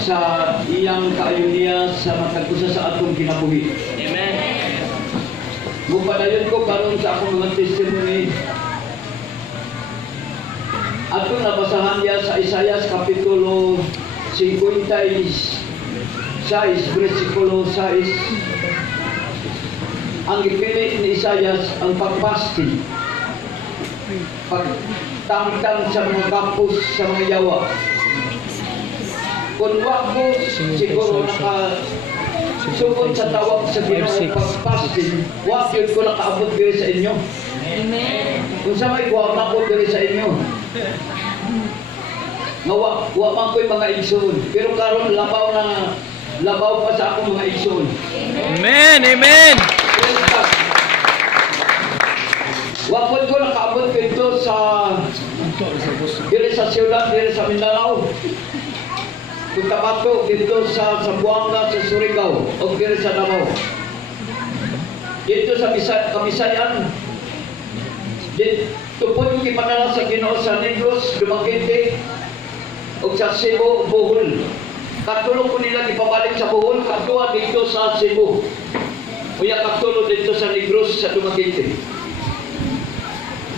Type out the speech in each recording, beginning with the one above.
Sa iyang kaayunia sa matagpusa sa atong kinabuhi. Amen. Mupadayon ko karon sa akong mga testimony. Atong nabasahan niya sa Isaias kapitulo 56 versikulo 6. Ang ipili ni Isaias ang pagpasti, pagtangtang sa mga kapos sa mga yawa. Kung wag mo siguro nakasugod sa tawag sa Ginoo pagpasting, wag yun ko nakaabot diri sa inyo. Amen. Kung sa may wag na ko diri sa inyo. Nga wag man ko'y mga igsoon. Pero karon labaw pa sa akong mga igsoon. Amen. Amen. Wag ko nakaabot dito sa diri sa siyudad, diri sa Mindanao. Tabato dito sa Zamboanga, sa Surigao, o dito sa Davao. Dito sa Kamisayan, dito po yung ipanala sa Ginoo sa Negros, Dumaguete, o sa Cebu, Bohol. Katulong ko nila ipabalik sa Bohol, katuwa dito sa Cebu. Kuya katulong dito sa Negros, sa Dumaguete.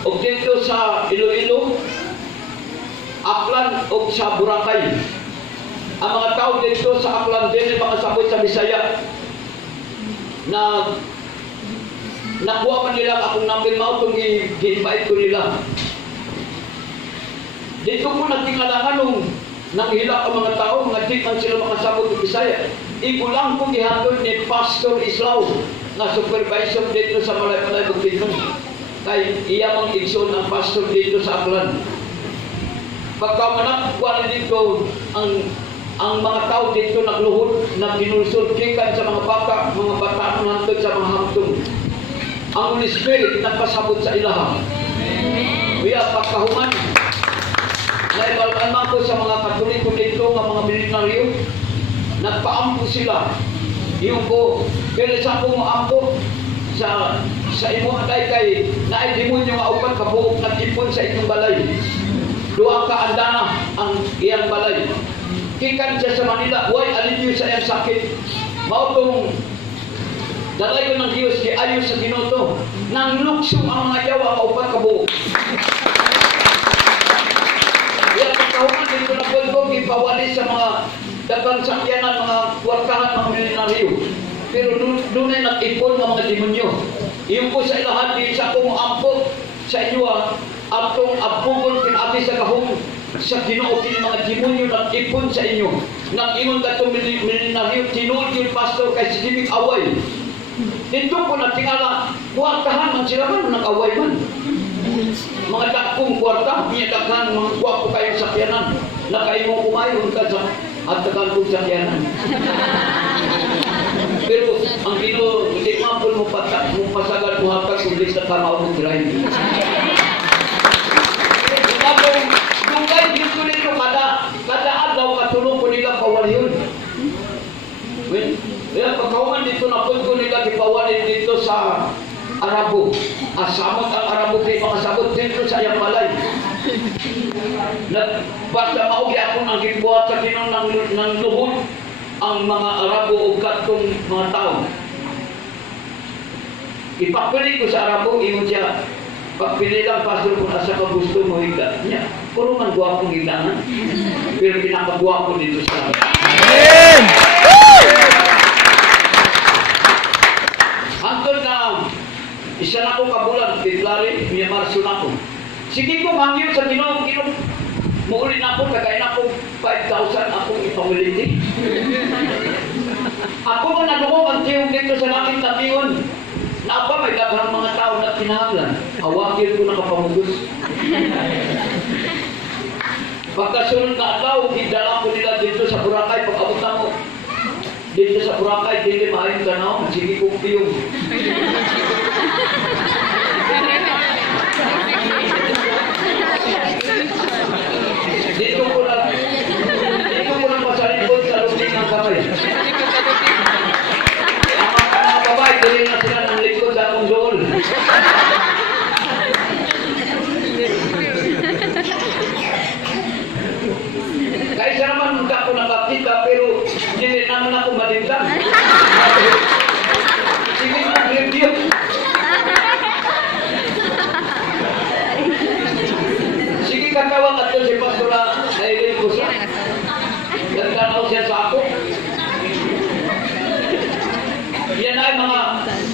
O dito sa Iloilo, Aklan, o sa Boracay. Ang mga tao dito sa Aklan din, mga sabot sa Bisaya, na nakuha man nila akong namin mao itong gi-invite ko nila. Dito ko nagtingalangan nung nanghila ang mga tao, mga di man sila makasabot ng Bisaya. Igulang kong gihatod ni Pastor Islaw na supervisor dito sa Malay-Malay Bukidnon. Kay iya mang igsoon ang pastor dito sa Aklan. Pagka manakkuha dito ang mga tao dito nagluhod, nagkinulsod kikan sa mga bata hantod sa mga hangtong. Ang Holy Spirit nagpasabot sa ilaha. Kaya pagkahuman, naibalman ko sa mga Katoliko dito, ng mga milenaryo, nagpaampo sila. Yung ko, kaya sa akong maampo, sa imo aday kay naidimonyo nga upat kabuok nag-ipon sa inyong balay. Duha ka andana ang iyang balay. Kikan siya sa Manila, huwag alivyo sa iyang sakit. Mautong dalay ko ng Diyos, di ayos sa Ginoo. Nang luksong ang mga yawa, kaupat kabuo. Kaya pagkahuman dito na po, ipawali sa mga dagang sakyanan, mga kwartahan, mga milenaryo. Pero doon ay nag-ipon ng mga demonyo. Iyon po sa ilahan, di sa akong ampo sa inyo, atong abugon kinabi sa kahong sa Ginoo kini mga demonyo nag-ipon sa inyo. Nag-ingon ka itong milenaryo, tinuod yung pastor kay sidimik away. Dito po natingala, kwartahan man sila man, nag-away man. Mga dakong kwarta, miyadakan, mga kwapo kayong sakyanan. Nakaimong kumayon ka sa at tagalong sakyanan. Pero ang Ginoo, hindi mapul mo pasagal mo hakas kung lista ka maunong drive. Kada adlaw katulong ko nila pawalihon. Kaya pagkawaman dito na po ko nila ipawalin dito sa Arabo. Asamot ang Arabo kay mga sabot dito sa iyang balay. Basta maugi ako ng gibuhat sa Ginoo ng luhod ang mga Arabo o katong mga tao. Ipapili ko sa Arabo, ingon siya, pagpili lang pastor kung asa ka gusto mo higa niya. Puro man guwapong higangan. Pero pinakagwapo dito sa Amen! hangtod na isa na ko kabulan, February, may Marso na ko. Sige ko, hangyo sa Ginoo, muuli na ako, kagay na ako 5,000 akong ipamiliti. Ako man nanungog ang tiyong dito sa lakit na tiyon. Na pa may daghang mga tao na kinahanglan. Awakil ko nakapamugos. Pagkasunod na adlaw, idala ko nila dito sa Boracay. Pag-abot mo dito sa Boracay, dili maayong tanaw. Sige kong piyong. Dito ko lang pasaripon sa lubing ng kamay. Ang mga babae, dili na sila ng likod sa akong dool.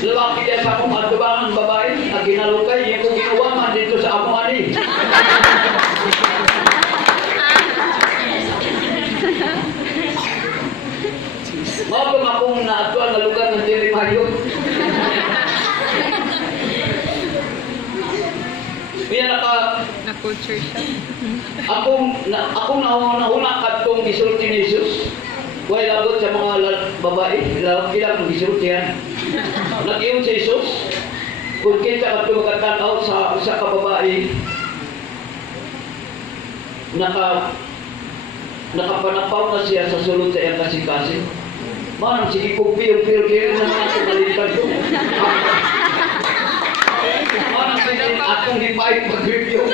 lalaki dia sa akong atubangan babae, ang ginalukay, yung kung ginawa man dito sa amo ani. Mao kung akong naatuan na lugar ng Dili Mayo. Kaya Na-culture siya. akong nahuna katong gisulti ni Jesus. Way labot sa mga babae, lalaki lang ang gisulti yan. Nag-iyon si Jesus. Kung kita katong katanaw sa usa ka babae, nakapanapaw na siya sa sulod sa iyang kasing-kasing. Manang sige kong piyong-piyong na mga kumalitan ko. Manang sige akong hipay pag-review.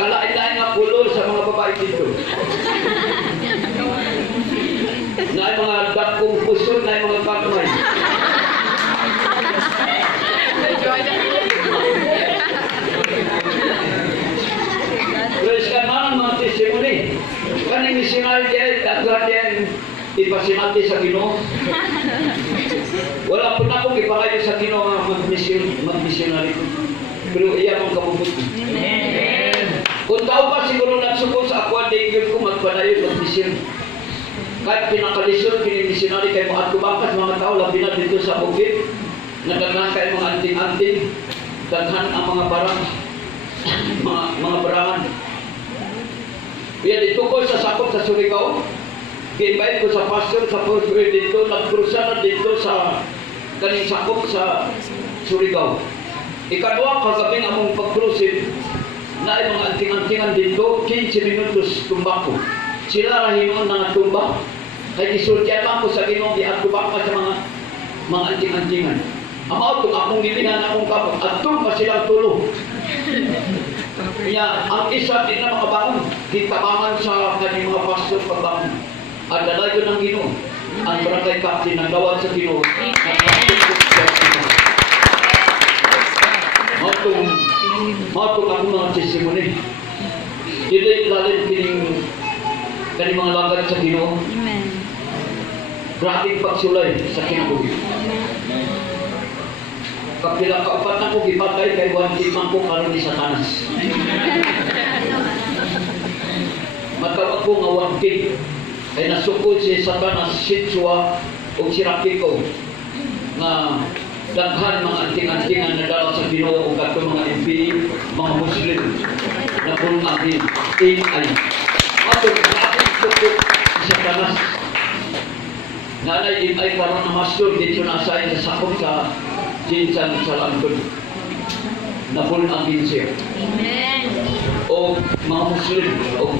Kalain-lain nga pulol sa mga babae dito. Na mga dakong puso, na mga kamay. Praise God, manang mga testimony. Kaning misionary diyan, katulad diyan, ipasinati sa Ginoo. Wala po na akong ipakayo sa Ginoo nga mag-missionary ko. Pero iya mong kabubuti. Kung tao pa siguro nagsuko sa ako, di ko magpalayo mag-mission. Kahit pinakalisod, kini-missionary kayo mga tubakas, mga tao, labi na dito sa bukid. Nagdaghan kayo mga anting-anting. Daghan ang mga barang. mga barangan. Kaya dito ko sa sakop sa Surigao, invite ko sa pastor sa Purpure dito, nagkrusa na dito sa kaning sakop sa Surigao. Ikadwa, kagabing among pagkrusin, na ay mga anting-antingan dito, 15 minutos tumbako. Sila rahinon na tumba, kaya isultihan lang ko sa Ginoo, giatubak ka sa mga anting-antingan. Amaw itong akong gilingan akong kapag, at pa silang tulong. Kaya ang isa din na makabangon, kitabangan sa kanyang mga pastor pagbangon. At dalayo ng Ginoo, ang barangay captain ng gawad sa Ginoo. Matong ako mga testimony. Dili lalim kining mga langgat sa Ginoo. Amen. Grabing pagsulay sa kinabuhi. Kapila kaupat na ko gipatay kay wanti man ko karon ni Satanas. Matawag ko nga wanti ay nasukod si Satanas, Sitsua o si Rapiko nga daghan mga anting-antingan na dalaw sa Ginoo o katong mga MP, mga Muslim na bulungahin, AI. Ato, grabing sukod si Satanas. Nanay ay karon na master dito na sa sakop sa Jinsan sa London. Nabulungahin siya. Amen. O mga Muslim o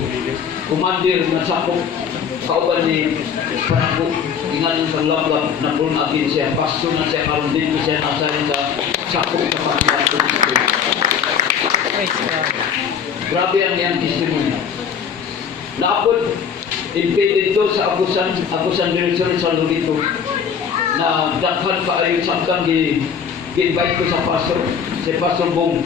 kumandir na sakop kauban ni Franco ingalan sa lablab na bulungahin siya. Pasto na siya karon dito siya nasa sa sakop sa Panginoon. Grabe ang iyang testimony. Naapod impeded dito sa Agusan Direction sa Lurito na dakhan pa ayon samtang gi-invite ko sa pastor, si Pastor Bong.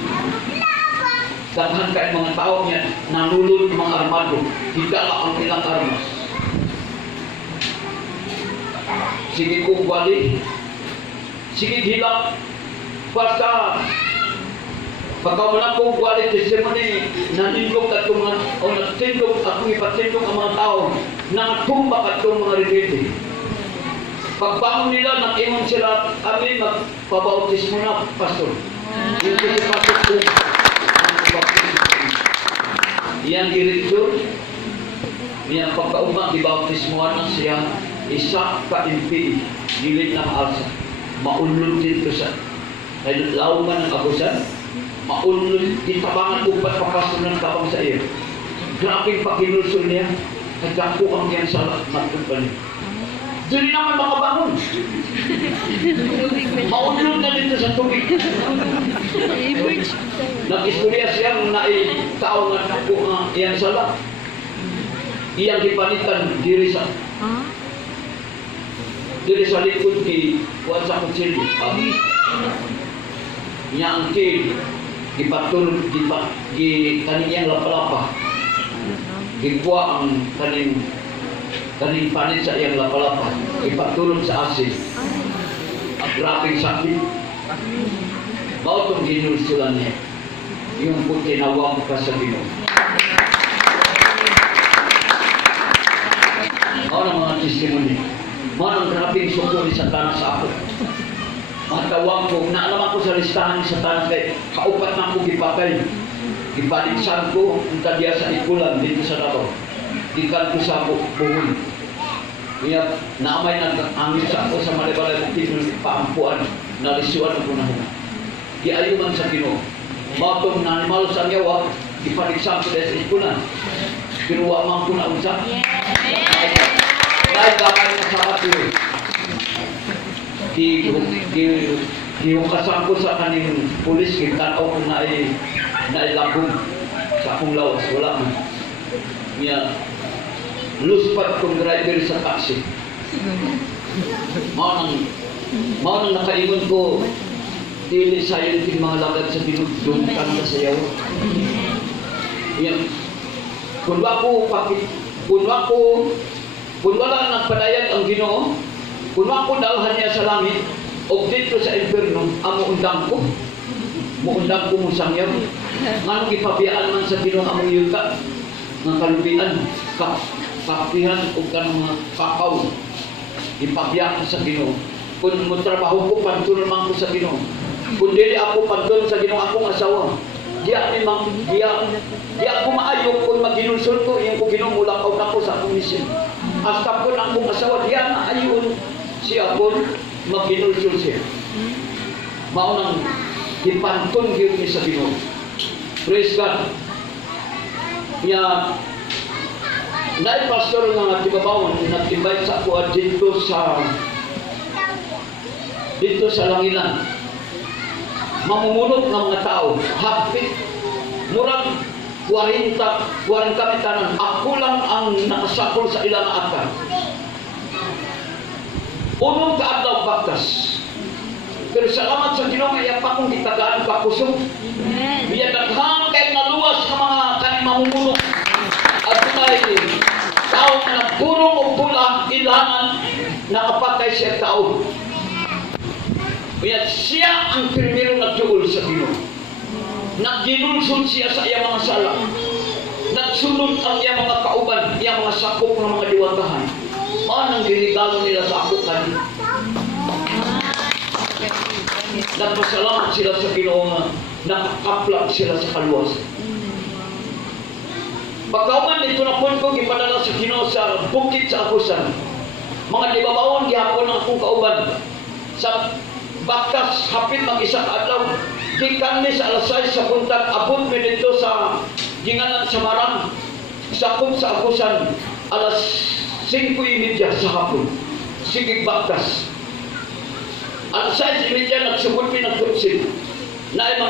Dakhan ka mga tao niya nanulod mga armado, higala ang ilang armas. Sige kong wali, sige hilak, basta pagkawalan kong wali testimony, nanindog at mga, o natindog at ipatindog ang mga tao, nangatumba at mga rebelde. Pagbangon nila, nag-imong sila, kami magpabautismo na, Pastor. Yung si Pastor Kung, iyang direktor, iyang pagkauma, ibautismoan na siya, isa ka-MP, gilit na maalsa. Maunlod dito sa, kaya lauman ng abusan, maunlod, itabangan upat papastor ng tabang sa iyo. Grabing pakinulso niya, nagdako ang yan sa matupan niya. Dili naman makabangon. Maunlod na dito sa tubig. Nag-istorya siya nung naitao nga naku nga iyang sala. Iyang ipanitan diri sa likod ni Juan sa Kutsilyo. Niya ang kid, ipatulog, kaniyang lapalapa. Gikuha ang kaning panit sa iyang lapalapa, ipatulog sa asin. Ang grabing sakit. Mao itong ginulsulan niya. Yung kung tinawag ka sa Ginoo. Mao ng mga testimony. Mao ng grabing suko ni Satanas sa ako. Matawag ko, naalaman ko sa listahan ni Satanas kay kaupat na ako gipatay. Ibaliksan ko ang tadya sa ikulan dito sa Davao. Ikan ko sa buhon. Kaya naamay nag-angin sa ako sa malibalay ng tinul paampuan. Nalisuan ako na huna. Di ayuman sa Ginoo. Matong nanimal sa nyawa, ipaliksan ko dahil sa ikulan. Kinuha man ko na unsa. Dahil bakal na sa atin. Hihukasan ko sa kaning pulis, kitanaw ko na nailabong sa akong lawas. Wala man. Kaya, luspat kong driver sa taxi. Mao nang nakaingon ko, dili sayon ting mga lagad sa dinugdungkan na sayaw. Yan. Kung wala nagpadayag ang Ginoo, kung ako dalhan niya sa langit, o dito sa inferno, ang muundang ko. Muundang ko mo sangyaw. Nganong ipabiyaan man sa Ginoo ang mga yuta, ng kalubian, kapihan o kanong mga kakaw. Ipabiyaan sa Ginoo. Kung trabaho ko, pantulon man ko sa Ginoo. Kung dili ako pantulon sa Ginoo akong asawa, di ako maayo kung maginulsol ko, yung ko Ginoo mulakaw na ko sa akong misyon. Hasta po ang akong asawa, di maayon siya po maginulsol siya. Maunang ipantun yun niya sa Ginoo. Praise God. Kaya, pastor nga tibabawon, nag-invite sa ako dito sa langinan. Mamumulot ng mga tao, hapit, murang 40 kamitanan. Ako lang ang nakasakol sa ilang akal. Unong kaadlaw baktas. Pero salamat sa Ginoo nga iya pa kong gitagaan ka kusog. Iya daghang kay naluwas sa mga kaning mamumulot. At tunay tao na nagpurong o pula ilangan nakapatay siya tao. Kaya siya ang primero nagduol sa Ginoo. Nagginulsol siya sa iyang mga sala. Nagsunod ang iyang mga kauban, iyang mga sakop ng mga diwatahan. Anong ginigalo nila sa ako kanina? Nagpasalamat sila sa Ginoo nga nakakaplag sila sa kaluwasan. Pagkauman dito na po kong ipadala sa Ginoo sa bukid sa Akusan. Mga libabawon gihapon ang akong kauban. Sa baktas hapit mag isang adlaw, gikan ni sa alas 6 sa buntag, abot mi dito sa ginganan sa Marang, sakop sa Akusan, alas 5:30 sa hapon. Sige baktas. Alas 6:30 nagsugod mi nagtutsin. Naay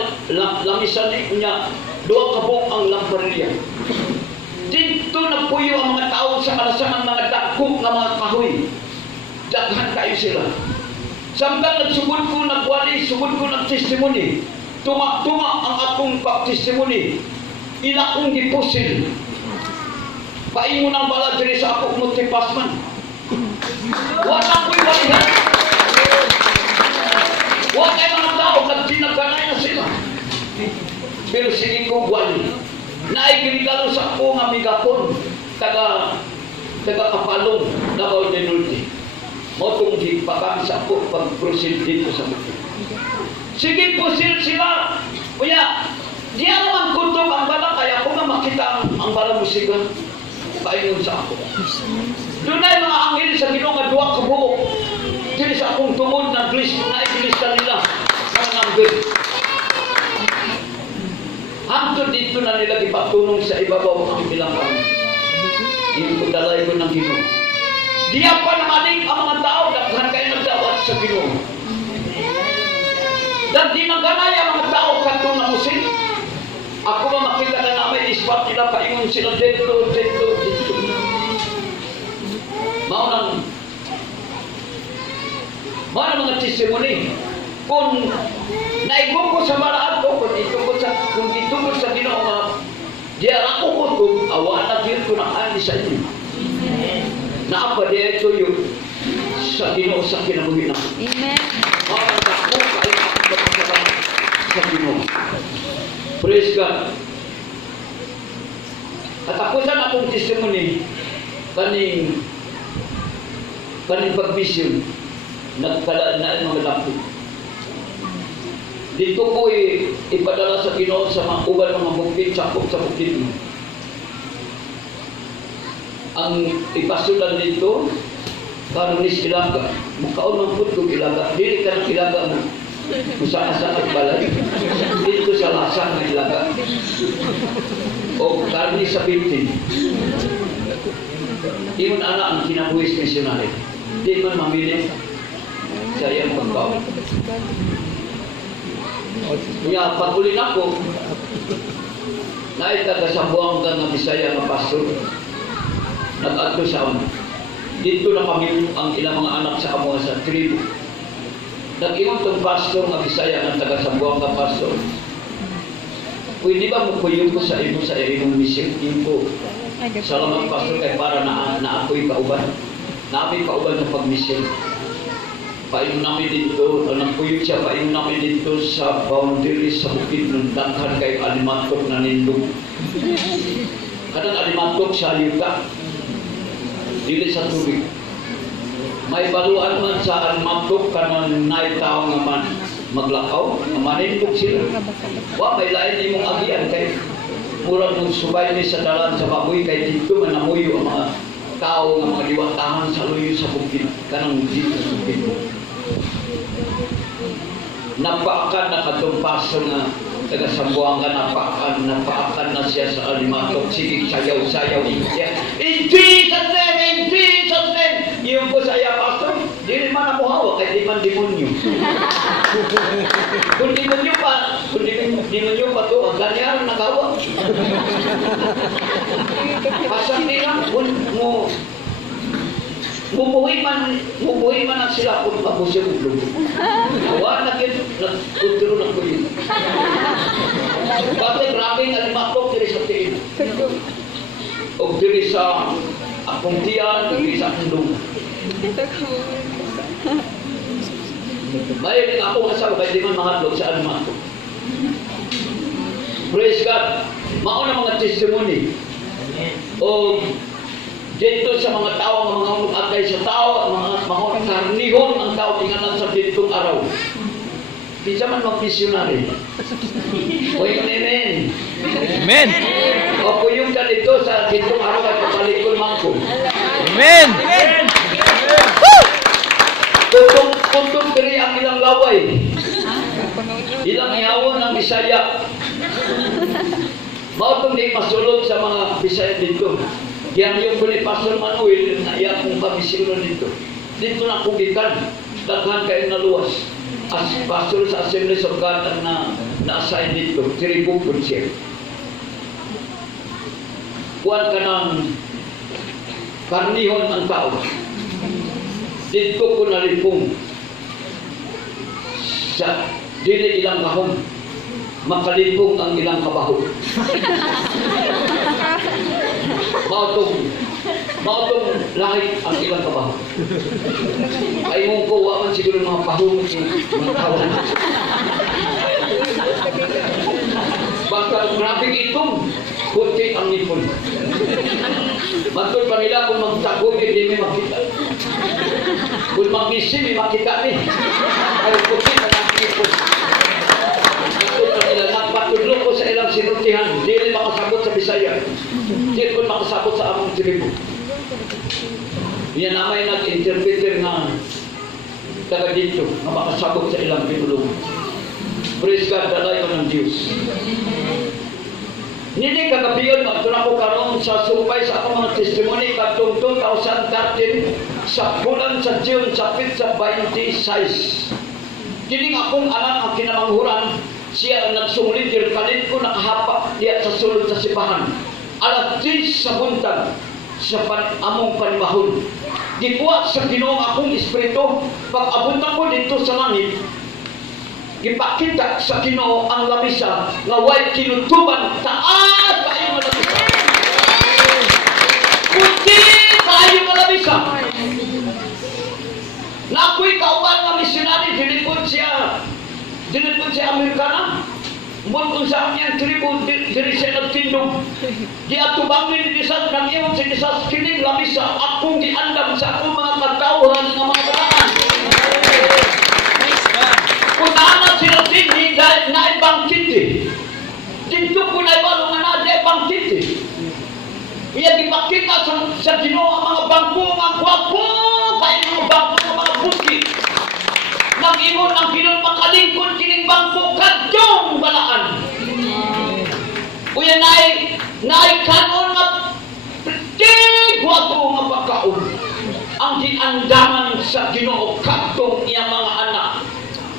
lamisan niya, 2 kabong ang lamparilla. Dito nagpuyo ang mga tao sa kalasangan mga dakok ng mga kahoy. Daghan kayo sila. Samtang nagsugod ko nagwali, sugod ko nagtestimony. Tuma ang akong pagtestimony. Ila kong gipusil. Paingon ang bala diri sa akong multipasman. Wala ko'y balihan. Wala kayo mga tao, nagtinagkanay na sila. Pero sige ko gwali. Naigregalo sa ako nga migapon. Taga Kapalong, Davao del Norte. Motong gipakang sa ako pag-proceed dito sa mga. Sige po sila. Kuya, di naman kuntog ang bala, kaya ako nga makita ang bala musika. Paingon sa ako. Doon ay mga anghel sa Ginoo nga 2 ka buok. Dili sa akong tungod na iglista nila. Mga number. Hangtod dito na nila ipatunong sa ibabaw ang ilang kami. Hindi ko dalay ko ng Ginoo. Diya pa namaling ang mga tao, daghan kayo nagdawat sa Ginoo. Dan di nagkanay ang mga tao katong na musin. Ako ba makita na namin ispat nila, paingon sila dito. Maunang mga testimony. Kung naigong ko sa maraan ko, kung itungkol sa Ginoo nga, diya ako ko kung awa na dito na ani sa inyo. Naapa diya ito yung sa Ginoo sa kinabuhi na. Amen. Mamanda ko kayo akong magkakaroon sa Ginoo. Praise God. At ako saan akong testimony kaning pag-vision nagkalaan na mga dako. Dito ko ipadala sa Ginoo sa mga uban mga bukid, sakop sa bukid. Ang ipasulan dito, karon is Ilaga. Mukaon man pud kog Ilaga. Dili ka ng Ilaga mo. Usa-asa at balay. Dito sa lasang ng Ilaga. O karni sa pintin. Iyon ana ang kinabuhis misyonary. Di man mamili sa iyang pagkaon. Kaya pagulin ako, naitaga-sambuang ka ng Bisaya na pastor. Nag-adto sa amin. Dito na kami ang ilang mga anak sa amo sa tribu. Nag-ingon tong pastor nga Bisaya ng taga-sambuang ka pastor. Pwede ba mo kuyong ko sa imong mission? Info. Salamat pastor kay para na ako'y kauban. Namin kauban ng pag-mission. Painom namin dito, nagpuyog siya, painom namin dito sa boundary sa bukid ng daghan kay alimantok na nindog. Kadang alimantok sa yuta, dili sa tubig. May baluan man sa alimantok kanang naitaw nga man maglakaw, manindog sila. Wa may lain imong agian kay murag mong subay ni sa dalan sa baboy kay dito man namuyo ang mga tao nga mga diwatahan sa luyo sa bukid kanang dito sa bukid. Napaakan na katumpaso na taga-Sambuanga, napaakan na siya sa alimantok. Sige, sayaw-sayaw siya. In Jesus name! In Jesus name! Yung po sa iya, pastor, di man ako hawak, kaya di man demonyo. Kung demonyo pa to, ang ganyan nagawa. Pasang nilang, mo mubuhi man ang sila kung mabusya kong lugo. Awa na yun, nagkulturo ng ko yun. Bakit grabe nga limatok diri sa tiin. O diri sa akong tiyan, diri sa akong may akong asawa, kaya di man mahatlog sa alimatok. Praise God. Mauna mga testimony. O dito sa mga tao, mga agay sa tao, mga karnihon ang tao tingnan sa ditong araw. Di man mag-missionary. Oy, amen. Amen. O kuyong ka dito sa ditong araw at pabalikon mangko. Amen. Tuntong diri ang ilang laway. Ilang ihawon ng Bisaya. Mautong di masulod sa mga Bisaya dito. Yan yung kuli Pastor Manuel na iya kong pamisyon dito. Dito na kugikan. Daghan kayo naluwas. As pastor sa Assemblies of God ang na-assign dito. Tribu po siya. Kuwan ka ng karnihon ang tao. Dito ko nalipong sa dili ilang kahong. Makalipong ang ilang kabaho. Mautong lahit ang ilang kabaho. Ay mong kuha man siguro mga pahong mga kawan. Basta grabing itong puti ang nipon. Matod pa nila kung magtago, hindi may makita. Kung mag-isim, may makita ni. Ay puti na ang nipon. Nagpatudlo ko sa ilang sinuntihan, di rin makasabot sa Bisaya. Di rin makasabot sa among tribu. Yan namay nag-interpreter nga taga dito, na makasabot sa ilang pinulong. Praise God, dalay ko ng Diyos. Hindi kagabiyon, magtuna ko karoon sa sumpay sa akong mga testimony katong 2013 sa bulan sa June sa pizza 26. Kining akong anak ang kinamanghuran, siya ang nagsunglitir, kalit ko nakahapa diya sa sulod sa sipahan. Alas 10 sa buntag sa among panimahon. Gikuha sa Ginoo akong espiritu, pag-abunta ko dito sa langit, gipakita sa Ginoo ang lamisa nga way kinutuban taas kayo nga lamisa. Kunti kayo nga lamisa. Na ako'y kauban nga misyonary, dilipod Mun sa amyang tribo diri siya nagtindog. Di atubangin di sa nang imong sa kining lamisa akong giandam sa akong mga katawhan nga mga paraan. Kung naana sila hindi naibangkit eh. Dito ko naibalo nga na naibangkit eh. Iya dipakita sa Ginoo ang mga bangko, mga gwapo, kaya mga bangko, mga puti. Nang imon ang Ginoo makalingkod kining bangko kadtong balaan. Uya naay kanon nga gwapo nga pagkaon. Ang giandaman sa Ginoo kadtong iya mga anak.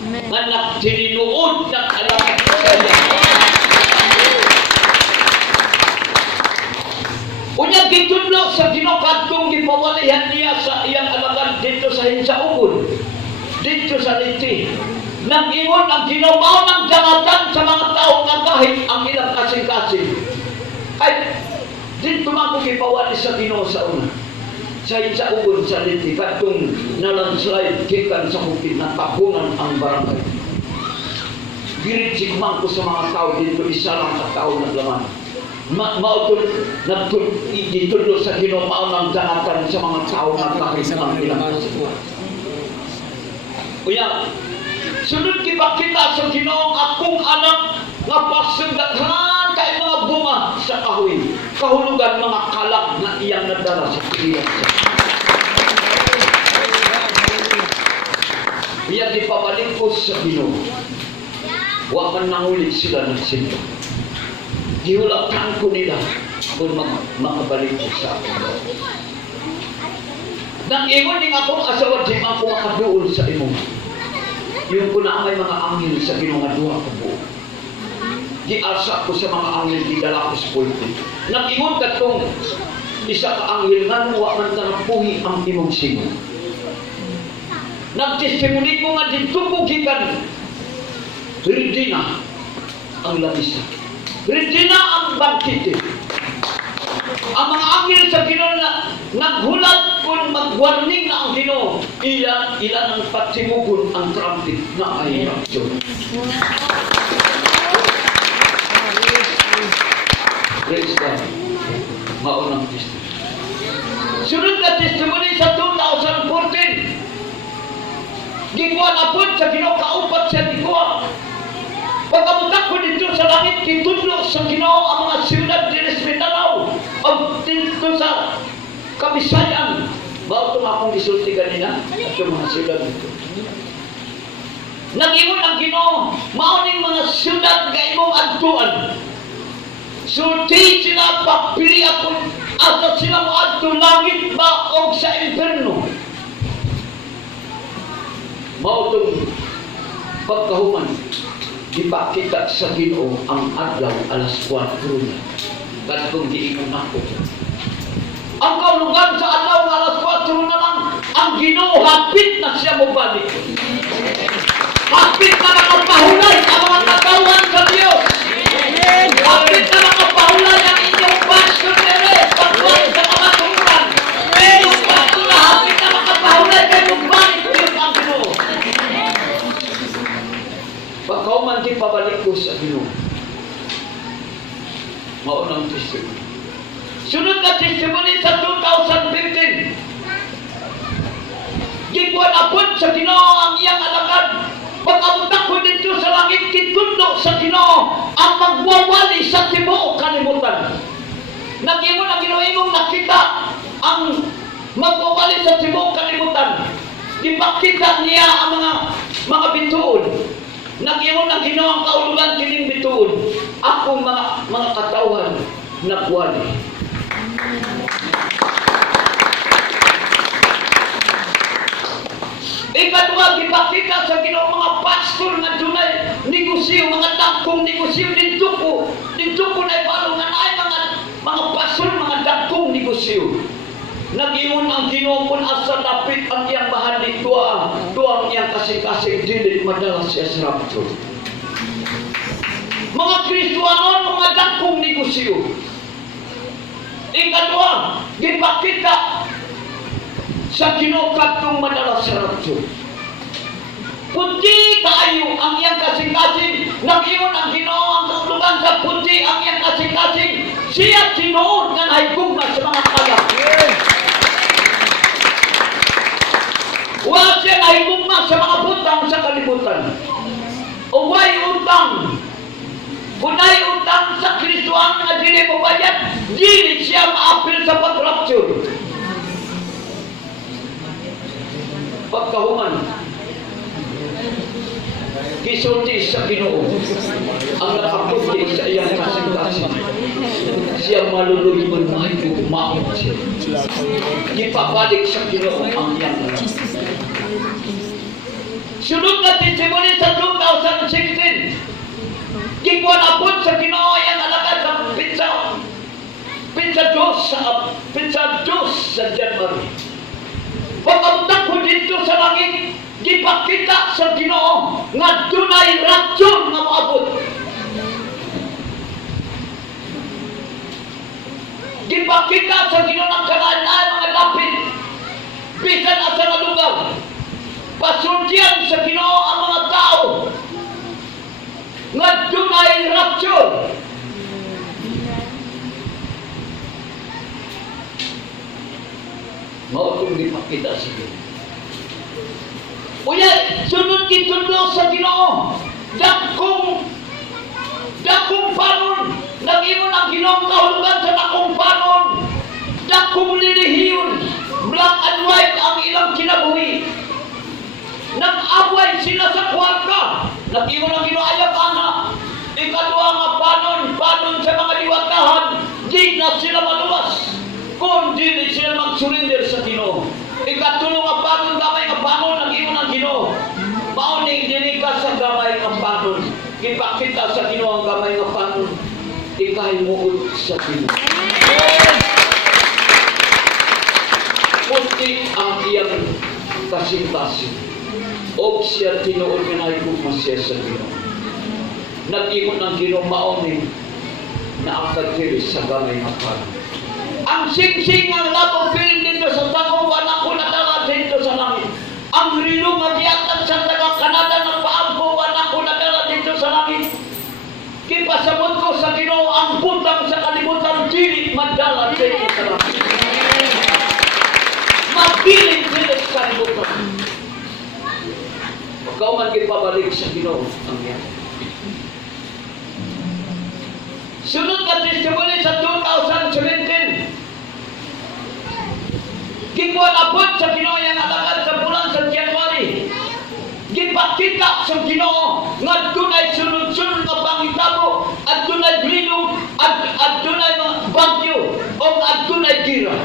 Nga nagtininuod na kalaman sa iya. Unya gitudlo sa Ginoo kadtong gipawalihan niya sa iyang alagad dito sa Hinsaukon. Dito sa Liti, nang ingon ang ginawa ng jangatan sa mga tao nga kahit ang ilang kasing-kasing. Ay, dito man kong ipawali sa Ginoo sa una. Sa Hinsaukon sa Liti, katong nalandslide kikan sa bukid na tapunan ang barangay. Giritsik man ko sa mga tao dito, isa lang sa tao naglaman. Ditudlo sa Ginoo ng jangatan sa mga tao nga kahit ang ilang kasing-kasing. Uya, sunod kipakita sa Ginoo akong anak nga pasundaghan kay mga bunga sa kahoy. Kahulugan mga kalag na iyang nadala sa kiyang siya. Iya di pabalik ko sa Ginoo. Wa man nangulit sila ng sinta. Gihulatan ko nila kung makabalik ko sa akin. Nang ingon ning akong asawa di man ko makaduol sa imo. Yung ko na may mga angel sa Ginoo nga duha ka buo. Giasa ko sa mga angel gidala ko sa pulpit. Nang ingon katong isa ka angel nga wa man tanapuhi ang imong singo. Nagtestimony ko nga dito ko gikan. Regina ang lamisa. Regina ang bangkite. Ang mga angel sa Ginoo na naghulat kung mag-warning na ang Ginoo, ilan ang patimugon ang trumpet na ay rapture. Praise God. Maunang testimony. Sunod na testimony sa 2014. Gikuha na po sa Ginoo, kaupat siya gikuha. Pagkamutak ko dito sa langit, kitudlo sa Ginoo ang mga siyudad din sa Mindanao. O dito sa Kabisayan. Bago itong akong isulti kanina, at yung mga siyudad dito. Nag-iwan ang Ginoo, mauning mga siyudad nga imong adtuan. Sulti sila, papili ako, at sila mo adto langit ba o sa inferno. Mautong pagkahuman, ipakita sa Ginoo ang adlaw alas 4 na. Kadtong giingon ako. Ang kaulugan sa adlaw ng alas 4 na lang, ang Ginoo hapit na siya mobalik. Hapit na nakapahulay ang mga katawan sa Diyos. Hapit na nakapahulay ang inyong pastor nere, pagkuhan sa mga tumuran. Inyong pastor na hapit na nakapahulay kay mobalik Diyos ang Ginoo. Pagkauman di pabalik ko sa Ginoo. Maunang testimony. Sunod na testimony sa 2015. Gikuan apod sa Ginoo ang iyang alagad. Pagkamutak ko dito sa langit, kitudlo sa Ginoo ang magwawali sa tibuok kalibutan. Nag-ingon ang Ginoo imong nakita ang magwawali sa tibuok kalibutan. Ipakita niya ang mga bituon. Nag-ingon ang Ginoo ang kaulugan kining bituon. Akong mga katawhan nagwali. Ikatwa, ipakita sa Ginoo mga pastor nga dunay negosyo, mga dagkong negosyo dito ko na ibalo nga ay mga pastor, mga dagkong negosyo. Nag-ingon ang Ginoo kung asa dapit ang iyang bahali tuang iyang kasing-kasing dilit madalas siya sa rapture. Mga Kristiyanon, mga dagkong negosyo. Ikatwa, ipakita sa Ginoo kadtong madalas sa rapture. Puti kaayo ang iyang kasing-kasing. Nag-ingon ang Ginoo ang kaulugan sa puti ang iyang kasing-kasing. Siya tinuod nga nahigugma sa mga kalag. Wa siya nahigugma sa mga butang sa kalibutan. O way utang. Kunay utang sa Kristoan nga dili mo bayad, dili siya maapil sa pag-rapture. Pagkahuman, kisulti sa Ginoo ang nakaputi sa iyang kasing-kasing. Siya maluluyon maayong siya. Ipabalik sa Ginoo ang iyang lahat. Sunod na testimony sa 2016, gikuan abot sa Ginoo ang alagad sa Pizza Dos sa January. Pagkabutak ko dito sa langit, gipakita sa Ginoo nga dunay rapture nga moabot. Gipakita sa Ginoo ng kanaan mga lapit, bisan asa nga lugar. Pasultian sa Ginoo ang mga tao nga dunay rapture. Mao kung gipakita sa Ginoo. Uya, sunod gitundo sa Ginoo. Dakong panon, nag-ingon ang Ginoong kahulugan sa dakong panon. Dakong lilihiyon, black and white ang ilang kinabuhi. Nag-away sila sa kwarta. Nag-ingon ang Ginoo ayaw ana. Ikaduha nga panon sa mga liwatahan, di na sila maluwas. Kung di sila mag-surrender sa Ginoo. Ikatulong nga panon, gamay nga panon, nag-ingon ang Ginoo. Mauning dili ka sa gamay nga panon. Ipakita sa Ginoo ang gamay nga panon. Ikahimuot sa Ginoo. Puti ang iyang kasing-kasing. O siya tinuod nga nahigugma siya sa Ginoo. Nag-ingon ang Ginoo mauning na ang kagiri sa gamay nga panon. Ang sing-sing ang labong piling dito sa takong wala ko nadala dito sa langit. Ang rilo nga diatag sa tagang Canada ng paampo wala ko nadala dito sa langit. Kipasabot ko sa Ginoo ang butang sa kalibutan dili madala dito sa langit. Mabiling dili sa kalibutan. Pagkaw man gipabalik sa Ginoo ang yan. Sunod na testimony sa 2017. Gikuan abot sa Ginoo yang alagad sa bulan sa January. Gipakita sa Ginoo nga dunay sunod-sunod nga panghitabo at dunay bilog at dunay mga bagyo o at dunay gira.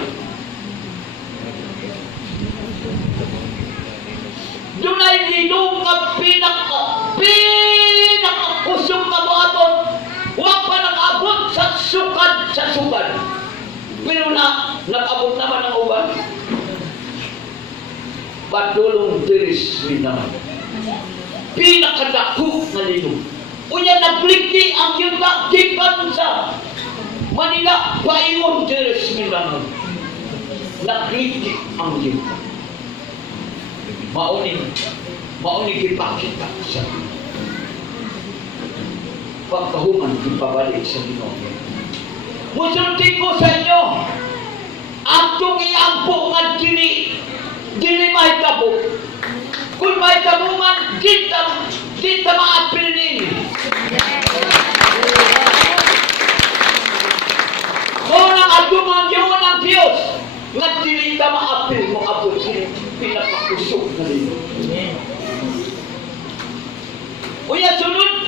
Dunay lilong nga pinakakusog nga moabot. Huwag pa nag-abot sa sukad. Pero nag-abot naman ang uban. Padulong diris minaman. Pinakadako na lilong. Unya nagliki ang yuta gikan sa Manila paingon diris minaman. Nagliki ang yuta. Mauning ipakita sa pagkahuman ipabalik sa Ginoo. Musulti ko sa inyo, atong iampo nga dili mahitabo. Kung mahitabo man, kita maapil nini. Kung ang aduman yun ang Diyos, nga dili ta maapil mo abot pinapakusok na rin. Uya sunod,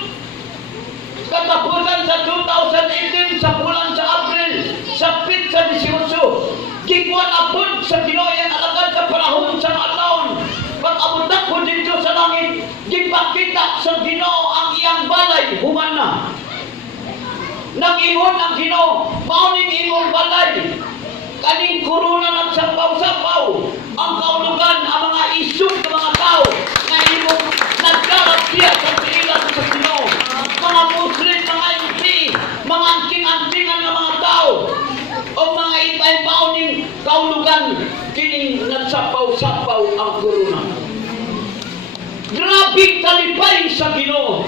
katapusan sa 2018 sa bulan sa April sa Pizza 18 gikuan abot sa Ginoo yang alagad sa panahon sa adlawon pag-abutak ko dito sa langit gipakita sa Ginoo ang iyang balay human na nag-ingon ang Ginoo mauning ingon balay kaning korona nagsapaw-sapaw ang kaulugan ang mga isog ng mga tao na imong nagdarap siya sa piilan sa Ginoo mga Muslim, mga MP, mga anting-antingan ng mga tao o mga iba-ibaw ning kaulugan kining nagsapaw-sapaw ang korona. Grabe gitalipay sa Ginoo.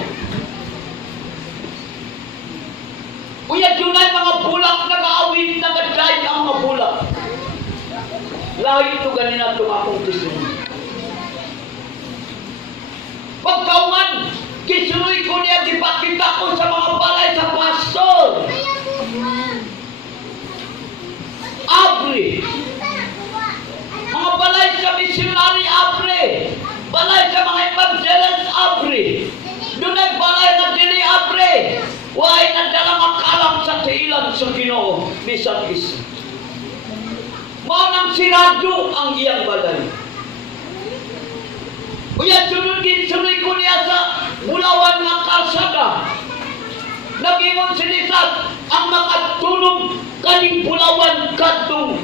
Uya dunay mga bulak nag-aawit nag-adlay ang mga bulak. Lahi ito ganina itong akong testimony. Pagkauman, kisuloy ko niya, dipakita ko sa mga balay sa pastor. Abre. Mga balay sa missionary, abre. Balay sa mga evangelist, abre. Doon ay balay na dili, abre. Huwag nadalang ang kalam sa tiilan sa Ginoo, bisan isa. Manang sirado ang iyang balay. Uya sunod ko niya sa Bulawan ng kalsada. Nag-ingon sinisat ang makatulog kaning Bulawan kadtong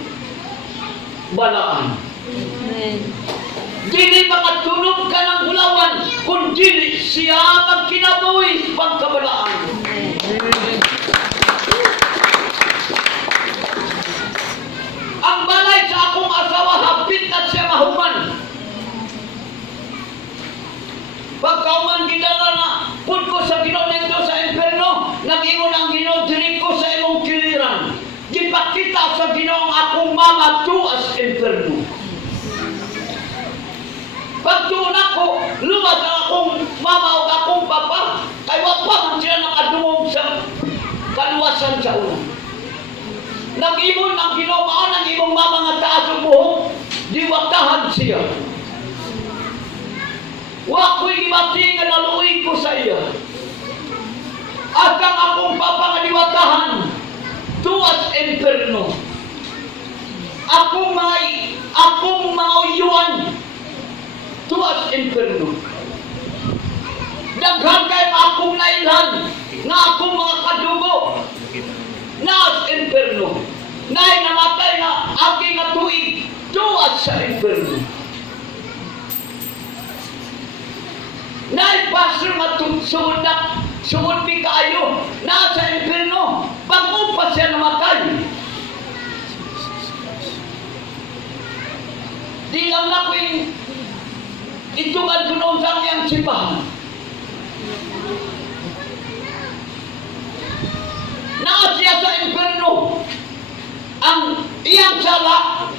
balaan. Amen. Dili makatulog ka ng Bulawan kung dili siya magkinabuhi pagkabalaan. Ang balay sa akong asawa hapit na siya mahuman. Pagkauman gidala na pud ko sa Ginoo dito sa imperno, nag-ingon ang Ginoo diri ko sa imong kiliran. Gipakita sa Ginoo ang akong mama tuas imperno. Pagtuon ako, luwag ang akong mama o akong papa, kay wa pa man sila nakadungog sa kaluwasan sa una. Nag-ingon ang Ginoo mao nang imong mama nga taas ang buhok, diwatahan siya. Wa ko'y gibati nga naluoy ko sa iya. At ang akong papa nga diwatahan, tuwas imperno. Akong mauyuan, tuwas imperno. Daghan kay akong nailhan, nga akong mga kadugo, naas imperno. Nay namatay nga aking nga tuig, tuwas sa imperno. Nay pastor nga sumod mi kaayo nasa imperno bago pa siya namatay. Di lang na ko yung itugan kuno sa iyang simbahan. Naa siya sa imperno ang iyang sala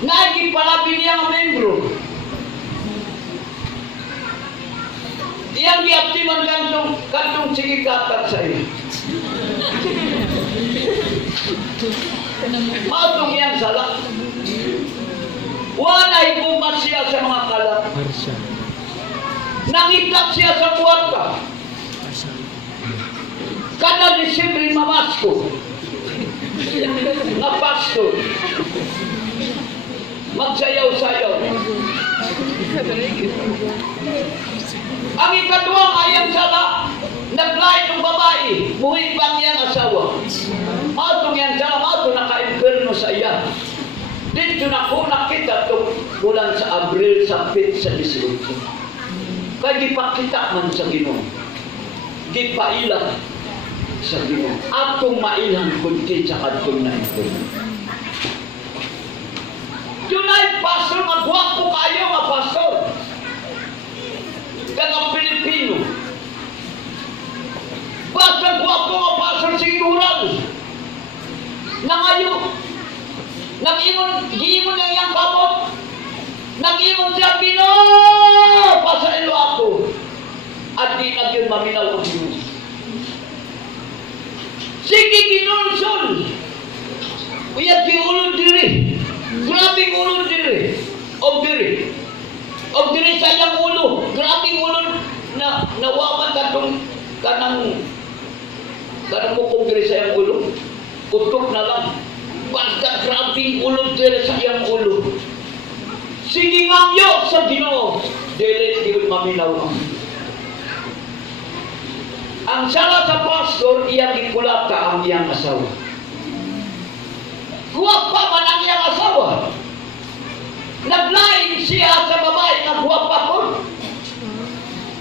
na ipalabi niya ang membro. Iyang giaptiman kantong sige katat sa iyo. Maatong iyang sala. Walay bumat siya sa mga kalat. Nangitak siya sa kwarta. Kada Disyembre mamasko. Na pastor. Magsayaw-sayaw. Ang ikadwa ayang sala, naglain ng babae, muhit pa niyang asawa. Matong yan sala, matong naka-imperno sa iya. Dito na ko nakita itong bulan sa Abril, sa 18. Kaya gipakita man sa Ginoo. Gipailan sa Ginoo. Atong mailang kunti sa atong na-imperno. Dunay pastor, magwapo kayo nga pastor. Kanang Pilipino. Basta guwapo nga pastor sigural. Nangayo. Giimon na iyang kamot. Nag-imon siya, Ginoo, pasailo ako. At di na yun maminaw ang Diyos. Sige, ginulsol. Uyat di ulod diri. Grabing ulod diri. O diri. O diri sa iyang ulo. Grabing ulo na nawaman kanang mukong diri sa iyang ulo. Utok na lang. Basta grabing ulo diri sa iyang ulo. Sige ngangyo sa Ginoo. Dili di maminaw ang ang sala sa pastor, iyang ikulata ang iyang asawa. Guwapa man ang iyang asawa. Naglain siya sa babae na guwapa ko.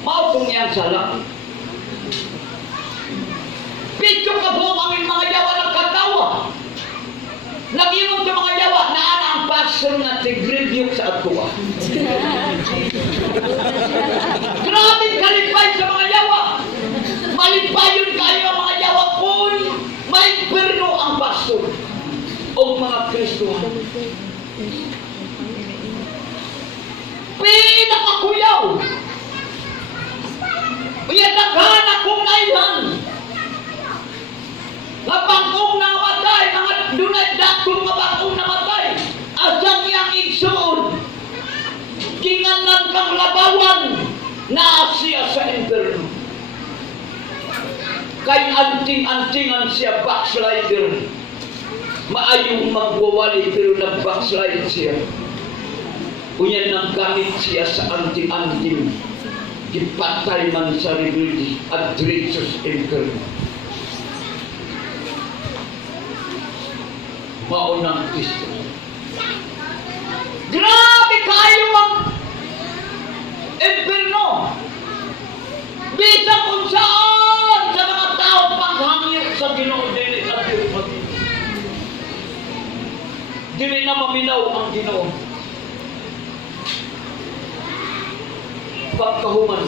Mautong iyang sala. Pito ka po ang mga yawa ng katawa. Nag-iwan sa mga yawa na ang pastor na tigrebyok sa atuwa. Grabe Pinakakuyaw! Uyan naghan akong nailan! Nga bangkong namatay, mga dunay dakong nga bangkong namatay, asang iyang igsoon, ginganan kang labawan, na siya sa inferno. Kay anting-antingan siya backslider. Maayong magwawali pero nag-backslide siya. Uyan nang gamit siya sa anting-anting. Gipatay man sa rebelde at diretso sa inferno. Maunang Kristo. Grabe kayo ang inferno! Bisa kung saan sa mga tao paghangyo sa Ginoo dili at dili na maminaw ang Ginoo. Pagkahuman,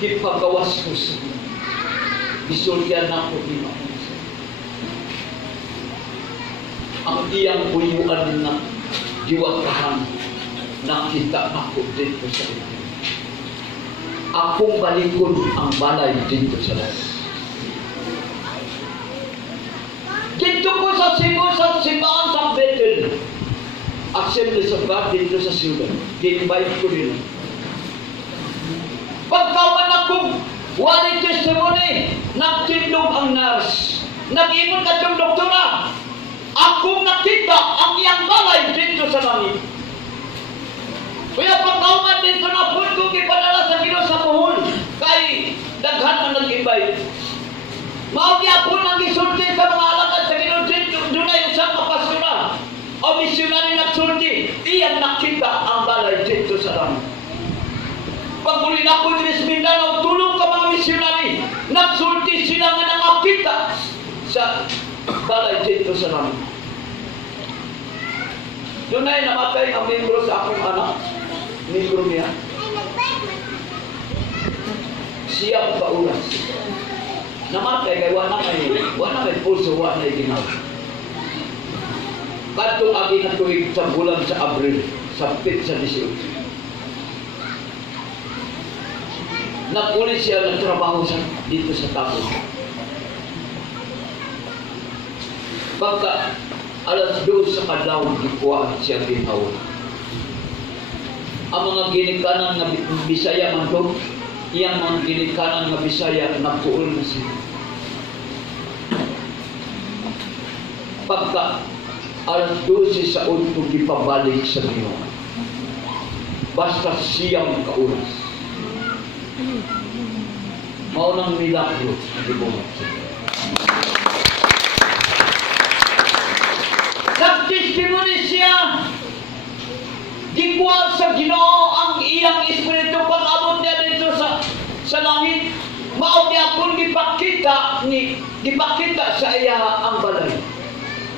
ipagawas ko sa isulyan na ko Ginoo. Ang iyang buyuan na diwatahan, nakita ako dito sa ito. Akong balikod ang balay dito sa labas. Dito ko sa Cebu, sa simbahan sa Bethel, Assembly of God dito sa Sudan. Di-invite ko nila. Pagkawan akong walang testimony, nagtindog ang nurse. Nag-imon ka itong doktora. Akong nakita ang iyang balay dito sa langit. Kaya pagkauman dito na po kong ipadala sa Ginoo sa Bohol kay daghan ang nag-invite. Maugya po nang isulti sa mga alagad sa Ginoo dito, doon ay usang kapastura o misyonary nagsulti, iyan nakita ang balay dito sa langit. Pagmuli na po din sa Mindanao, tulong ka mga misyonary, nagsulti sila nga nakakita sa balay dito sa langit. Doon ay namatay ang membro sa akong anak. Membro niya. Siyang paulas. Namatay kay wala may pulso, wala may ginawa. Kadto agi na tuig sa bulan sa Abril, sa pit sa 18. Naguli siya ng trabaho dito sa tapos. Pagka alas 2 sa kadlaw, gikuha siya ginawa. Ang mga ginikanan nga Bisaya man to, iyang mga ginikanan nga Bisaya nagtuon na siya. Pagka alas 12 sa unto gipabalik sa Ginoo. Basta siyang kauras. Mao nang milagro gibuhat. Nagtestimony siya. Gikuha sa Ginoo ang iyang espiritu pag-abot niya dito sa langit. Mao niya kung gipakita sa iya ang balay.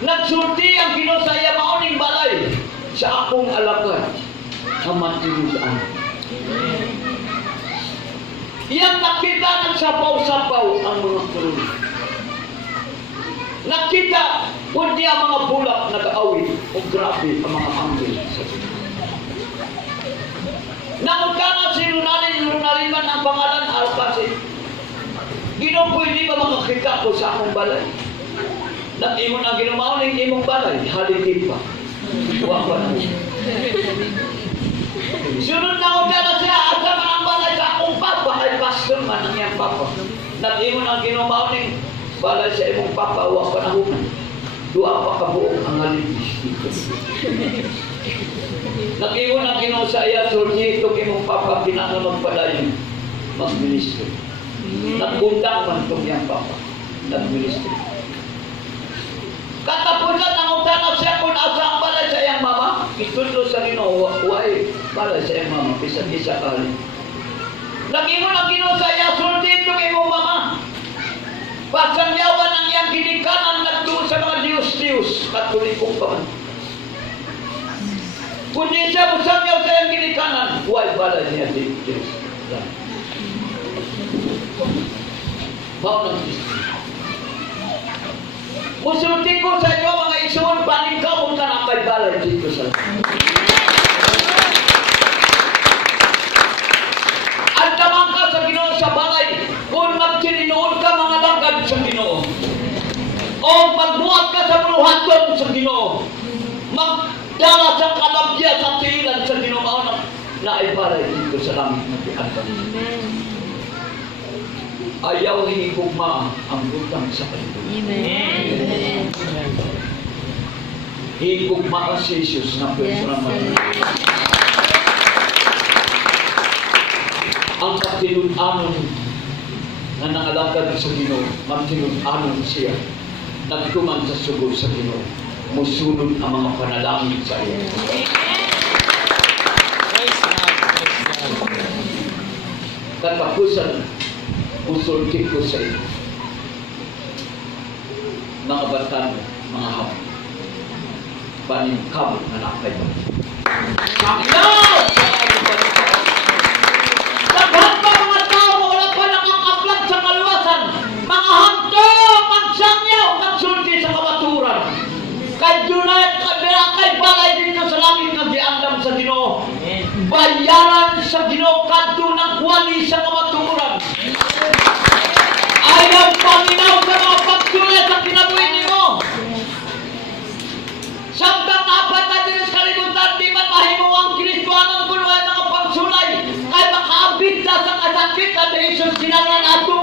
Nagsulti ang Ginoo sa iya mauning balay sa akong alagad ang matinudan. Iyang nakita ng sapaw-sapaw ang mga kuruni. Nakita kundi ang mga bulak nag-aawit o grabe ang mga anggel sa Ginoo. Naungkana si Lunalin man ang pangalan Alcacid. Ginoo, pwede ba makakita ko sa akong balay? Nag-imon ang ginumauling imong balay, halitin pa. Huwag pa na. Sunod na ungkana siya, asa man ang balay sa akong papa, ay pastor man ang iyang papa. Nag-imon ang ginumauling balay sa imong papa, huwag pa na huwag. Dua pa kabuong ang halitin. Nag-iwan ang Ginoo sa iya, surni itong imong papa, pinanunod padayon, mag-ministry. Nagkundang man itong iyang papa, nag-ministry. Katapusan ang utanaw siya kung asa ang balay sa iyang mama, itulo sa Ginoo, huwag balay sa iyang mama, pisag-isa kali. Nag-iwan ang Ginoo sa iya, surni itong imong mama. Pasangyawan ang iyang ginikanan nagtuon sa mga Diyos-Diyos, katulikong pa man. Kundi siya musangyaw sa iyang ginikanan, huwag balay niya si Diyos. Bawa ng Kristo. Musulti ko sa inyo mga igsoon, paningkamon ka na kay dito sa langit. At naman ka sa Ginoo sa balay, kung magkininoon ka mga langkad sa Ginoo, o magbuhat ka sa buluhaton sa Ginoo, magdala sa kalabya sa tiilan sa Ginoo, na ay balay dito sa langit na tiatan. Ayaw higugma ang butang sa Panginoon. Amen. Higugma ang si Jesus na personal man. Ang katinun-anon na nangalakad sa Ginoo, magtinun-anon siya. Nagtuman sa sugo sa Ginoo. Musunod ang mga panalangin sa iyo. Katapusan, usulti ko sa iyo. Mga batan, mga hapon. Paningkab na nakay mo. Sakyaw! Daghan pa mga tao na wala pa nakakaplag sa kaluwasan. Mga hanto, magsangyaw, magsulti sa kamaturan. Kay Dunay, kay balay dito sa langit na giandam sa Ginoo. Bayaran sa Ginoo kadto ng kwali sa kamaturan. Ayaw paminaw sa mga pagsulay sa kinabuhi nimo. Samtang apat na din sa kalibutan, di man mahimo ang Kristohanon kuno ay mga pagsulay. Kay makaabit sa kasakit at Jesus sinangan ato